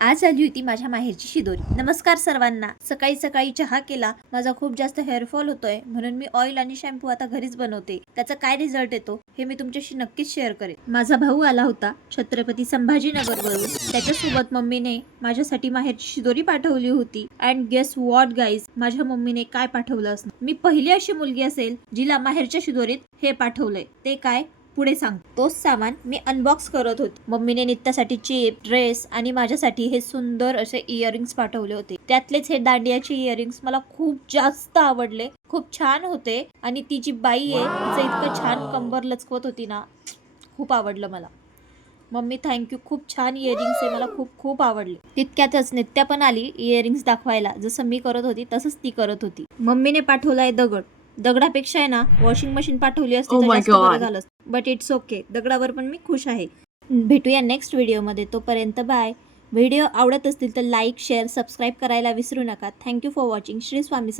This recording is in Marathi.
आज आली होती माझ्या माहेरची शिदोरी. नमस्कार सर्वांना. सकाळी सकाळी चहा केला. माझा खूप जास्त हेअरफॉल होतोय म्हणून मी ऑइल आणि शॅम्पू आता घरीच बनवते. त्याचा काय रिझल्ट येतो हे मी तुमच्याशी नक्कीच शेअर करेन. माझा भाऊ आला होता छत्रपती संभाजीनगरवरून. त्याच्यासोबत मम्मीने माझ्यासाठी माहेरची शिदोरी पाठवली होती. अँड गेस व्हॉट गाईज, माझ्या मम्मीने काय पाठवलं असणार. मी पहिली अशी मुलगी असेल जिला माहेरच्या शिदोरीत हे पाठवलंय. ते काय पुढे सांग. तोच सामान मी अनबॉक्स करत होते. मम्मीने नित्यासाठी चिप, ड्रेस आणि माझ्यासाठी हे सुंदर असे इयरिंग्स पाठवले होते. त्यातलेच हे दांडियाचे इयरिंग्स मला खूप जास्त आवडले. खूप छान होते आणि ती जी बाई आहे तिचं इतकं छान कंबर लचकवत होती ना, खूप आवडलं मला. Mummy thank you. खूप छान इयरिंग्स आहे. मला खूप खूप आवडले. तितक्यातच नित्या पण आली इयरिंग्स दाखवायला. जसं मी करत होती तसंच ती करत होती. मम्मीने पाठवलाय दगड. दगडापेक्षा आहे ना वॉशिंग मशीन पाठवली असती तर जास्त बरं झालं असतं. But it's okay. दगडावर पण मी खुश आहे. भेटूया नेक्स्ट व्हिडिओमध्ये. तोपर्यंत बाय. व्हिडिओ आवडत असतील तर लाईक, शेअर, सबस्क्राईब करायला विसरू नका. Thank you for watching. Shri Swami Samarth.